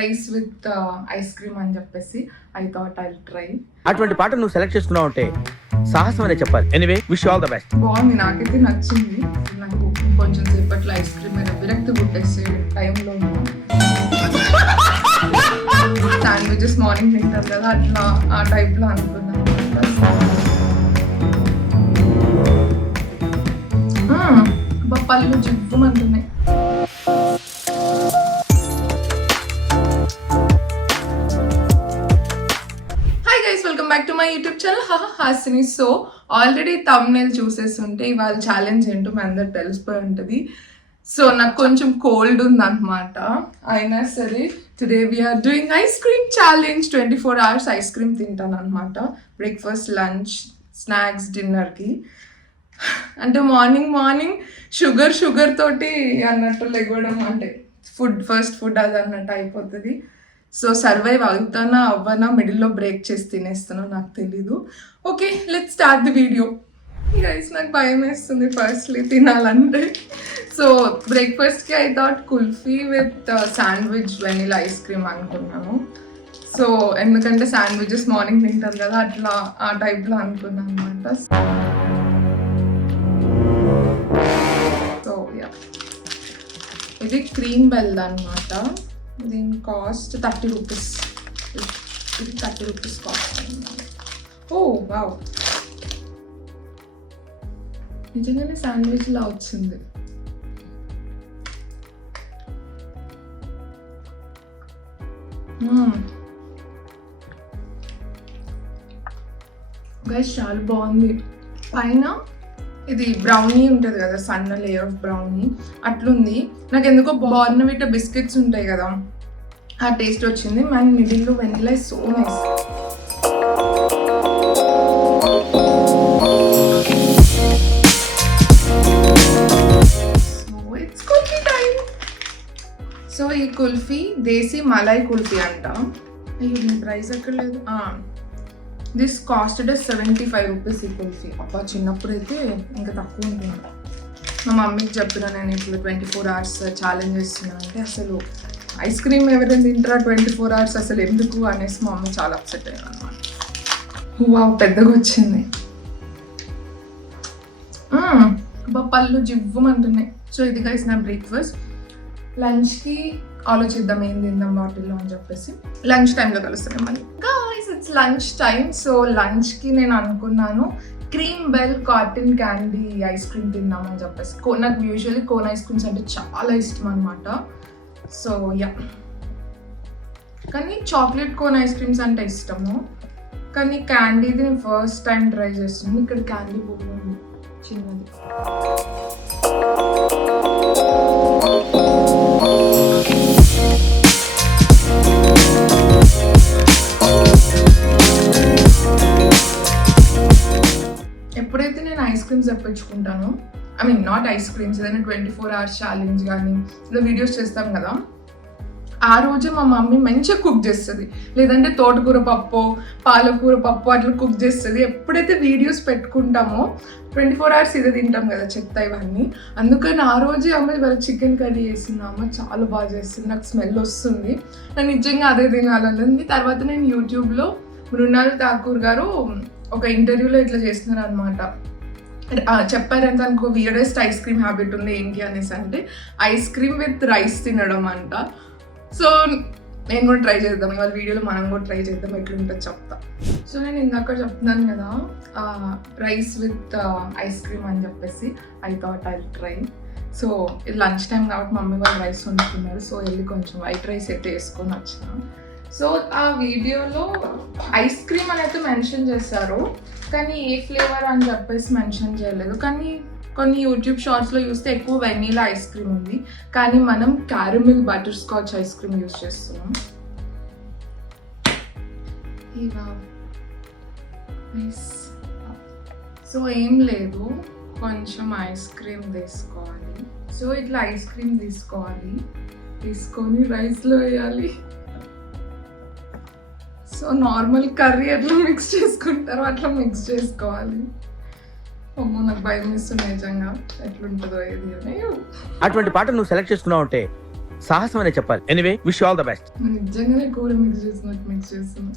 Rice with ice cream అని చెప్పేసి I thought I try. అటువంటి పాట నువ్వు సెలెక్ట్ చేసుకున్నావు అంటే సాహసం అనే చెప్పాలి. Anyway wish all the best. బాగుంది, నాకైతే నచ్చింది. నాకు కొంచెం సేపట్లో ఐస్ క్రీమ్ మీద విరక్తి పుట్టేసే టైంలో శాండ్విచెస్ మార్నింగ్ తింటారు కదా, అట్లా ఆ టైప్లో అనుకున్నాను. పళ్ళు జివ్వమంటున్నాయి. Welcome back to my YouTube channel Hasini. So already thumbnail చూసేస్తుంటే ఇవాళ ఛాలెంజ్ ఏంటో మీ అందరు తెలిసిపోయి ఉంటుంది. సో నాకు కొంచెం కోల్డ్ ఉంది అనమాట, అయినా సరే today we're doing ice cream challenge. 24 hours ice cream తింటాను అనమాట, బ్రేక్ఫాస్ట్, లంచ్, స్నాక్స్, డిన్నర్కి. అంటే మార్నింగ్ షుగర్ తోటి అన్నట్టు లెగవడం, అంటే ఫస్ట్ ఫుడ్ అది అన్నట్టు అయిపోతుంది. సో సర్వైవ్ అవుతానా అవ్వనా, మిడిల్లో బ్రేక్ చేసి తినేస్తానో నాకు తెలీదు. Okay, let's start the video. Guys నాకు భయం వేస్తుంది ఫస్ట్లీ తినాలంటే. సో బ్రేక్ఫాస్ట్కి I thought kulfi with sandwich vanilla ice cream అనుకున్నాను. సో ఎందుకంటే శాండ్విచెస్ మార్నింగ్ తింటారు కదా, అట్లా ఆ టైప్లో అనుకున్నాను అనమాట. సో యా, ఇది క్రీమ్ బెల్ అనమాట. దీని కాస్ట్ 30 రూపీస్. ఇది 30 రూపీస్ కాస్ట్. ఓ వావ్, నిజంగానే శాండ్విచ్ లా వచ్చింది. గైస్ చాలా బాగుంది. పైన ఇది బ్రౌనీ ఉంటుంది కదా, సన్న లేయర్ ఆఫ్ బ్రౌనీ అట్లుంది. నాకు ఎందుకో బోర్న్విటా బిస్కెట్స్ ఉంటాయి కదా, ఆ టేస్ట్ వచ్చింది. అండ్ మిడిల్లో vanilla is so nice. So it's kulfi time. So ఈ కుల్ఫీ దేశీ మలై కుల్ఫీ అంట. దీని ప్రైస్ ఎక్కడ లేదు. దిస్ కాస్టెడ్ 75 రూపీస్ ఈ కుల్ఫీ. అబ్బా, చిన్నప్పుడు అయితే ఇంకా తక్కువ ఉంటుంది. మా మమ్మీకి చెప్పిన నేను ఇట్లా 24 hours ఛాలెంజ్ చేస్తున్నాను అంటే, అసలు ఐస్ క్రీమ్ ఎవరైనా తింటారా 24 hours అసలు ఎందుకు అనేసి మా మమ్మీ చాలా అప్సెట్ అయ్యాను అనమాట. వావ్, పెద్దగా వచ్చింది. అబ్బా, పళ్ళు జివ్వమంటున్నాయి. సో ఇది గైస్ నా బ్రేక్ఫాస్ట్. లంచ్కి ఆలోచిద్దాం ఏం తిందాం బాటిల్లో అని చెప్పేసి లంచ్ టైంలో కలుస్తున్నాం మళ్ళీ. It's lunch time. సో లంచ్కి నేను అనుకున్నాను cream bell cotton candy ice cream తిందామని చెప్పేసి. నాకు యూజువల్లీ కోన్ ఐస్ క్రీమ్స్ అంటే చాలా ఇష్టం అనమాట. సో యా, కానీ చాక్లెట్ కోన్ ఐస్ క్రీమ్స్ అంటే ఇష్టము, కానీ క్యాండీది నేను ఫస్ట్ టైం ట్రై చేస్తున్నాను. ఇక్కడ క్యాండీ బోర్డు ఉంది చిన్నది. ఎప్పుడైతే నేను ఐస్ క్రీమ్స్ తెప్పించుకుంటాను, I mean not ice creams, ఏదైనా 24 hours ఛాలెంజ్ కానీ ఇలా వీడియోస్ చేస్తాం కదా, ఆ రోజు మా మమ్మీ మంచిగా కుక్ చేస్తుంది. లేదంటే తోటకూర పప్పు, పాలకూర పప్పు అట్లా కుక్ చేస్తుంది. ఎప్పుడైతే వీడియోస్ పెట్టుకుంటామో 24 hours ఇదే తింటాం కదా చెత్త ఇవన్నీ. అందుకని ఆ రోజే అమ్మ ఇవాళ చికెన్ కర్రీ చేసింది. అమ్మ చాలా బాగా చేస్తుంది, నాకు స్మెల్ వస్తుంది, నాకు నిజంగా అదే తినాలన్నది. తర్వాత నేను యూట్యూబ్లో మృణాల్ ఠాకూర్ గారు ఒక ఇంటర్వ్యూలో ఇట్లా చేస్తున్నారు అనమాట. చెప్పారంటే అనుకో వియర్డెస్ట్ ఐస్ క్రీమ్ హ్యాబిట్ ఉంది ఏంటి అనేసి, అంటే ఐస్ క్రీమ్ విత్ రైస్ తినడం అంట. సో నేను కూడా ట్రై చేద్దాం, ఇవాళ వీడియోలో మనం కూడా ట్రై చేద్దాం ఎట్లుంటుంది చెప్తా. సో నేను ఇందాక చెప్తున్నాను కదా రైస్ విత్ ఐస్ క్రీమ్ అని చెప్పేసి I thought I try. So ఇది లంచ్ టైం కాబట్టి మమ్మీ వాళ్ళు రైస్ వండుతున్నారు. సో వెళ్ళి కొంచెం వైట్ రైస్ అయితే వేసుకొని వచ్చిన. సో ఆ వీడియోలో ఐస్ క్రీమ్ అని అయితే మెన్షన్ చేశారు, కానీ ఏ ఫ్లేవర్ అని చెప్పేసి మెన్షన్ చేయలేదు. కానీ కొన్ని యూట్యూబ్ షార్ట్స్లో చూస్తే ఎక్కువ వెనీలా ఐస్ క్రీమ్ ఉంది, కానీ మనం caramel butter scotch ice cream use చేస్తున్నాం. సో ఏం లేదు, కొంచెం ఐస్ క్రీమ్ తీసుకోవాలి. సో ఇట్లా ఐస్ క్రీమ్ తీసుకోవాలి, తీసుకొని రైస్లో వేయాలి. సో నార్మల్ కర్రీ ఎట్లా మిక్స్ చేసుకుంటారో అట్లా మిక్స్ చేసుకోవాలి. అమ్మో, నాకు భయం వేస్తుంది నిజంగా ఎట్లుంటుందో ఇది అని. అటువంటి పాట నువ్వు సెలెక్ట్ చేసుకున్నావు అంటే సాహసం అనే చెప్పాలి. Anyway wish all the best. నిజంగానే కూర మిక్స్ చేస్తున్నా.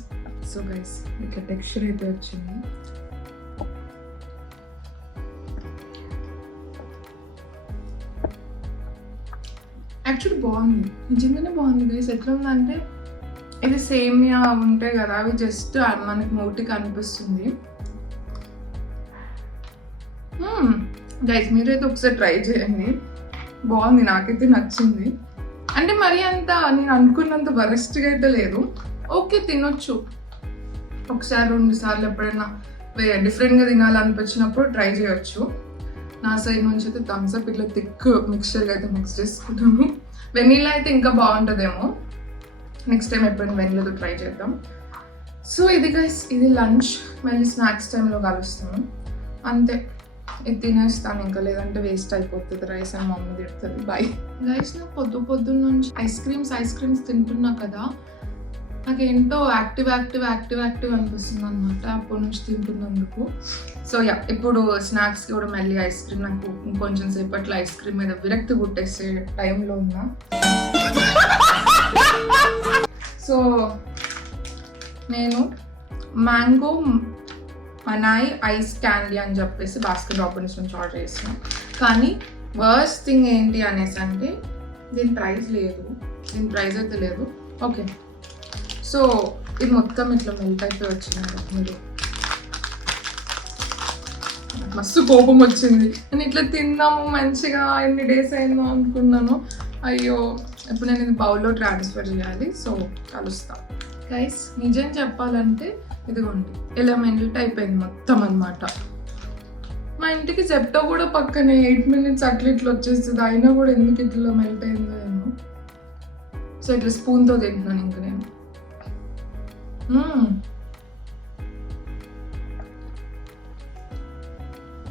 సో గైస్ ఇట్లా టెక్స్చర్ అయితే వచ్చింది. యాక్చువల్లీ బాగుంది, నిజంగానే బాగుంది గైస్. ఎట్లా ఉందంటే ఇది సేమియా ఉంటాయి కదా, అవి జస్ట్ మనకి నోటికి అనిపిస్తుంది. గైస్ మీరైతే ఒకసారి ట్రై చేయండి, బాగుంది, నాకైతే నచ్చింది. అంటే మరి అంత నేను అనుకున్నంత వరస్ట్గా అయితే లేదు, ఓకే తినొచ్చు. ఒకసారి 2 సార్లు ఎప్పుడైనా డిఫరెంట్గా తినాలనిపించినప్పుడు ట్రై చేయొచ్చు. నా సైడ్ నుంచి అయితే థమ్స్ అప్ ఇట్లా థిక్ మిక్స్చర్గా అయితే మిక్స్ చేసుకుంటాను. వెనీలా అయితే ఇంకా బాగుంటుందేమో, నెక్స్ట్ టైం ఎప్పుడైనా వెనీలాతో ట్రై చేద్దాం. సో ఇది గైస్, ఇది లంచ్. మళ్ళీ స్నాక్స్ టైంలో కలుస్తాను అంతే. ఇది తినేస్తాను ఇంకా, లేదంటే వేస్ట్ అయిపోతుంది రైస్ అని మమ్మీ తిడుతుంది. Bye guys. నాకు పొద్దున్న నుంచి ఐస్ క్రీమ్స్ తింటున్నా కదా, నాకేంటో యాక్టివ్ అనిపిస్తుంది అనమాట అప్పటి నుంచి తింటున్నందుకు. సో యా, ఇప్పుడు స్నాక్స్కి కూడా మళ్ళీ ఐస్ క్రీమ్, నాకు ఇంకొంచెం సేపట్లో ఐస్ క్రీమ్ మీద విరక్తి పుట్టేసే టైంలో ఉన్నా. సో నేను మ్యాంగో మనాయి ఐస్ క్యాండీ అని చెప్పేసి బాస్కెట్ రాబిన్స్ నుంచి ఆర్డర్ చేసిన. కానీ వర్స్ట్ థింగ్ ఏంటి అనేసి అంటే దీని ప్రైస్ అయితే లేదు. ఓకే, సో ఇది మొత్తం ఇట్లా మెల్ట్ అయిపోయి వచ్చింది. మీరు మస్తు కోపం వచ్చింది. నేను ఇట్లా తిన్నాము మంచిగా, ఎన్ని డేస్ అయిందో అనుకున్నాను. అయ్యో, ఇప్పుడు నేను ఇది బౌల్లో ట్రాన్స్ఫర్ చేయాలి. సో కలుస్తా గైస్. నిజం చెప్పాలంటే ఇదిగోండి ఇలా మెల్ట్ అయిపోయింది మొత్తం అనమాట. మా ఇంటికి చెప్తా కూడా పక్కనే 8 minutes అట్లా ఇట్లా వచ్చేస్తుంది, అయినా కూడా ఎందుకు ఇట్లా మెల్ట్ అయిందో ఏమో. సో ఇట్లా స్పూన్తో తింటున్నాను ఇంక నేను.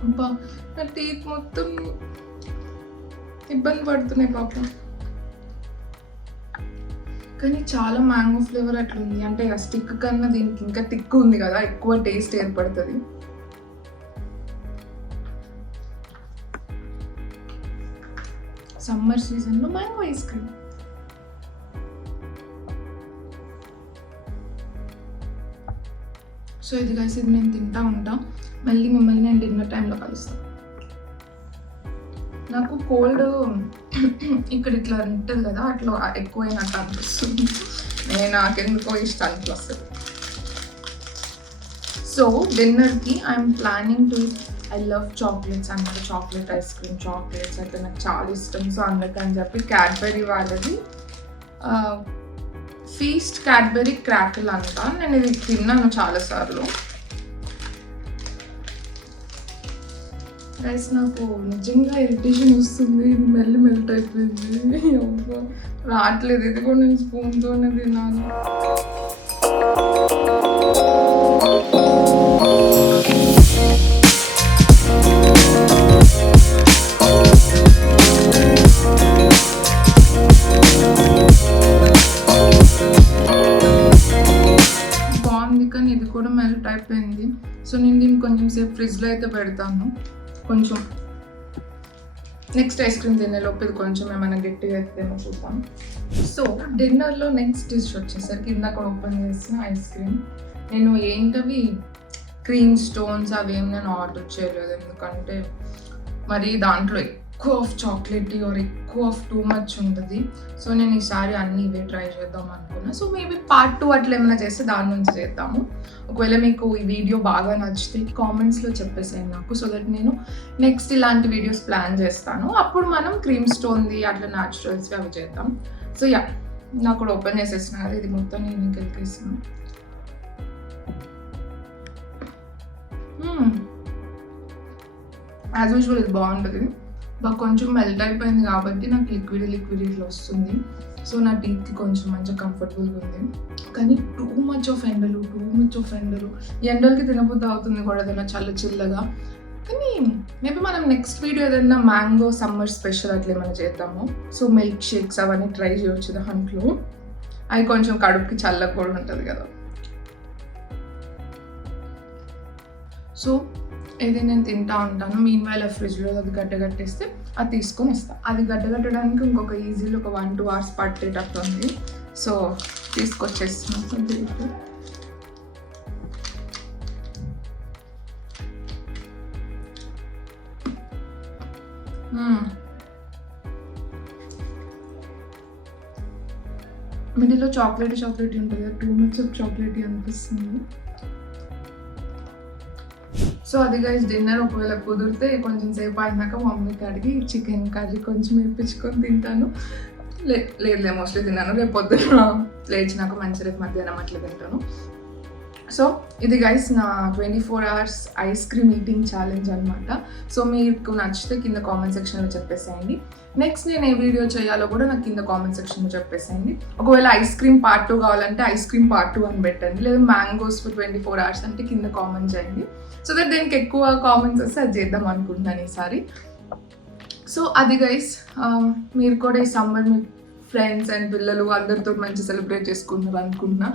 అబ్బా, నా టీత్ మొత్తం ఇబ్బంది పడుతున్నాయి పాపం. కానీ చాలా మ్యాంగో ఫ్లేవర్ అట్లా ఉంది. అంటే ఆ స్టిక్ కన్నా దీనికి ఇంకా థిక్ ఉంది కదా, ఎక్కువ టేస్ట్ ఏర్పడుతుంది. సమ్మర్ సీజన్లో మ్యాంగో ఐస్ క్రీమ్. సో ఇది కలిసి ఇది నేను తింటా ఉంటా. మళ్ళీ మిమ్మల్ని నేను డిన్నర్ టైంలో కలుస్తాను. నాకు కోల్డ్ ఇక్కడ ఇట్లా ఉంటుంది కదా, అట్లా ఎక్కువైనట్టు అనిపిస్తుంది. నాకెందుకో ఇష్టం అట్లా వస్తుంది. సో డిన్నర్కి I'm planning to, I love chocolates అన్నమాట. చాక్లెట్ ఐస్ క్రీమ్, చాక్లెట్స్ అంటే నాకు చాలా ఇష్టం. సో అందుకని చెప్పి క్యాడ్బరీ వాళ్ళది ఫీస్ట్ క్యాడ్బరీ క్రాకిల్ అంట. నేను ఇది తిన్నాను చాలాసార్లు. రైస్ నాకు నిజంగా ఇరిటేషన్ వస్తుంది, ఇది మెల్ట్ అయిపోయింది. రావట్లేదు, ఇది కూడా నేను స్పూన్తోనే తిన్నాను. బాగుంది కానీ ఇది కూడా మెల్ట్ అయిపోయింది. సో నేను దీన్ని కొంచెం సేపు ఫ్రిడ్జ్లో అయితే పెడతాను. కొంచెం నెక్స్ట్ ఐస్ క్రీమ్ తినేలోపు ఇది కొంచెం ఏమైనా గట్టిగా అవుతుందేమో చూద్దాం. సో డిన్నర్లో నెక్స్ట్ డిష్ వచ్చేసరికి ఇందాక ఓపెన్ చేసిన ఐస్ క్రీమ్. నేను ఏంటవి క్రీమ్ స్టోన్స్ అవేం నేను ఆర్డర్ చేయలేదు, ఎందుకంటే మరి దాంట్లో ఎక్కువ ఆఫ్ చాక్లెట్ ఆర్ ఎక్కువ ఆఫ్ టూ మచ్ ఉంటుంది. సో నేను ఈసారి అన్నీ ఇవే ట్రై చేద్దాం అనుకున్నా. సో మేబీ పార్ట్ 2 అట్లా ఏమైనా చేస్తే దాని నుంచి చేద్దాము. ఒకవేళ మీకు ఈ వీడియో బాగా నచ్చితే కామెంట్స్లో చెప్పేసేయండి నాకు, సో దట్ నేను నెక్స్ట్ ఇలాంటి వీడియోస్ ప్లాన్ చేస్తాను. అప్పుడు మనం క్రీమ్ స్టోన్ది అట్లా న్యాచురల్స్వి అవి చేద్దాం. సో యా, నాకు కూడా ఓపెన్ చేసేసిన కదా, ఇది మొత్తం నేను ఇంకెళ్ళిస్తున్నాను. యాజ్ యూజువల్ ఇది బాగుంటుంది. బాగా కొంచెం మెల్ట్ అయిపోయింది కాబట్టి నాకు లిక్విడ్ ఇట్లా వస్తుంది. సో నా టీత్కి కొంచెం మంచిగా కంఫర్టబుల్గా ఉంది. కానీ టూ మచ్ ఆఫ్ ఎండలు ఈ ఎండలకి తినబుద్ధి అవుతుంది కూడా ఏదైనా చల్లగా. కానీ మేబీ మనం నెక్స్ట్ వీడియో ఏదైనా మ్యాంగో సమ్మర్ స్పెషల్ అట్లా ఏమైనా చేద్దాము. సో మిల్క్ షేక్స్ అవన్నీ ట్రై చేయొచ్చు దాంట్లో, అవి కొంచెం కడుపుకి చల్లగా కూడా ఉంటుంది కదా. సో ఇది నేను తింటా ఉంటాను. మీన్ వైల్ ఫ్రిడ్జ్లో అది గడ్డగట్టేస్తే అది తీసుకొని ఇస్తాను. అది గడ్డగట్టడానికి ఇంకొక ఈజీలో ఒక 1-2 hours పట్టేటట్టు ఉంది. సో తీసుకొచ్చేస్తున్నాను. మిడిల్లో చాక్లెట్ ఉంటుంది కదా, టూ మచ్ ఆఫ్ చాక్లెట్ అనిపిస్తుంది. సో అది గైస్ డిన్నర్. ఒకవేళ కుదిరితే కొంచెం సేపు అయినాక మమ్మీకి అడిగి చికెన్ కర్రీ కొంచెం వేయించుకొని తింటాను. లేదు మోస్ట్లీ తిన్నాను. రేపు పొద్దున్న లేచినాక మంచి రేపు మధ్యాహ్నం అట్లా తింటాను. సో ఇది గైస్ నా 24 hours ice cream eating challenge అనమాట. సో మీకు నచ్చితే కింద కామెంట్ సెక్షన్లో చెప్పేసేయండి. నెక్స్ట్ నేను ఏ వీడియో చేయాలో కూడా నాకు కింద కామెంట్ సెక్షన్లో చెప్పేసేయండి. ఒకవేళ ఐస్ క్రీమ్ పార్ట్ 2 కావాలంటే ఐస్ క్రీమ్ పార్ట్ 2 అని పెట్టండి. లేదా మ్యాంగోస్ ఫర్ 24 hours అంటే కింద కామెంట్ చేయండి. సో దట్ దీనికి ఎక్కువ కామెంట్స్ వస్తే అది చేద్దాం అనుకుంటున్నాను ఈసారి. సో అది గైస్, మీరు కూడా ఈ సమ్మర్ మీ ఫ్రెండ్స్ అండ్ పిల్లలు అందరితో మంచి సెలబ్రేట్ చేసుకుంటున్నారు అనుకుంటున్నా.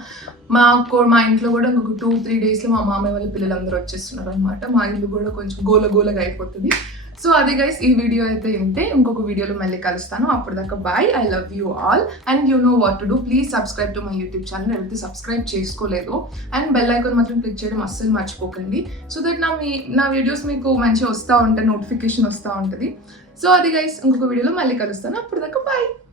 మా ఇంట్లో కూడా ఇంకొక 2-3 daysలో మా మామయ్య వాళ్ళ పిల్లలందరూ వచ్చేస్తున్నారు అనమాట. మా ఇల్లు కూడా కొంచెం గోలగోలగా అయిపోతుంది. సో అది గైస్, ఈ వీడియో అయితే ఇంతే. ఇంకొక వీడియోలో మళ్ళీ కలుస్తాను. అప్పటిదాకా bye. I love you all and you know what to do. Please subscribe to my YouTube channel ఎవరైతే సబ్స్క్రైబ్ చేసుకోలేదు. అండ్ బెల్ ఐకాన్ మాత్రం క్లిక్ చేయడం అస్సలు మర్చిపోకండి. సో దట్ నా వీడియోస్ మీకు మంచిగా వస్తూ ఉంటాయి, నోటిఫికేషన్ వస్తూ ఉంటుంది. సో అది గైస్, ఇంకొక వీడియోలో మళ్ళీ కలుస్తాను. అప్పటిదాకా బాయ్.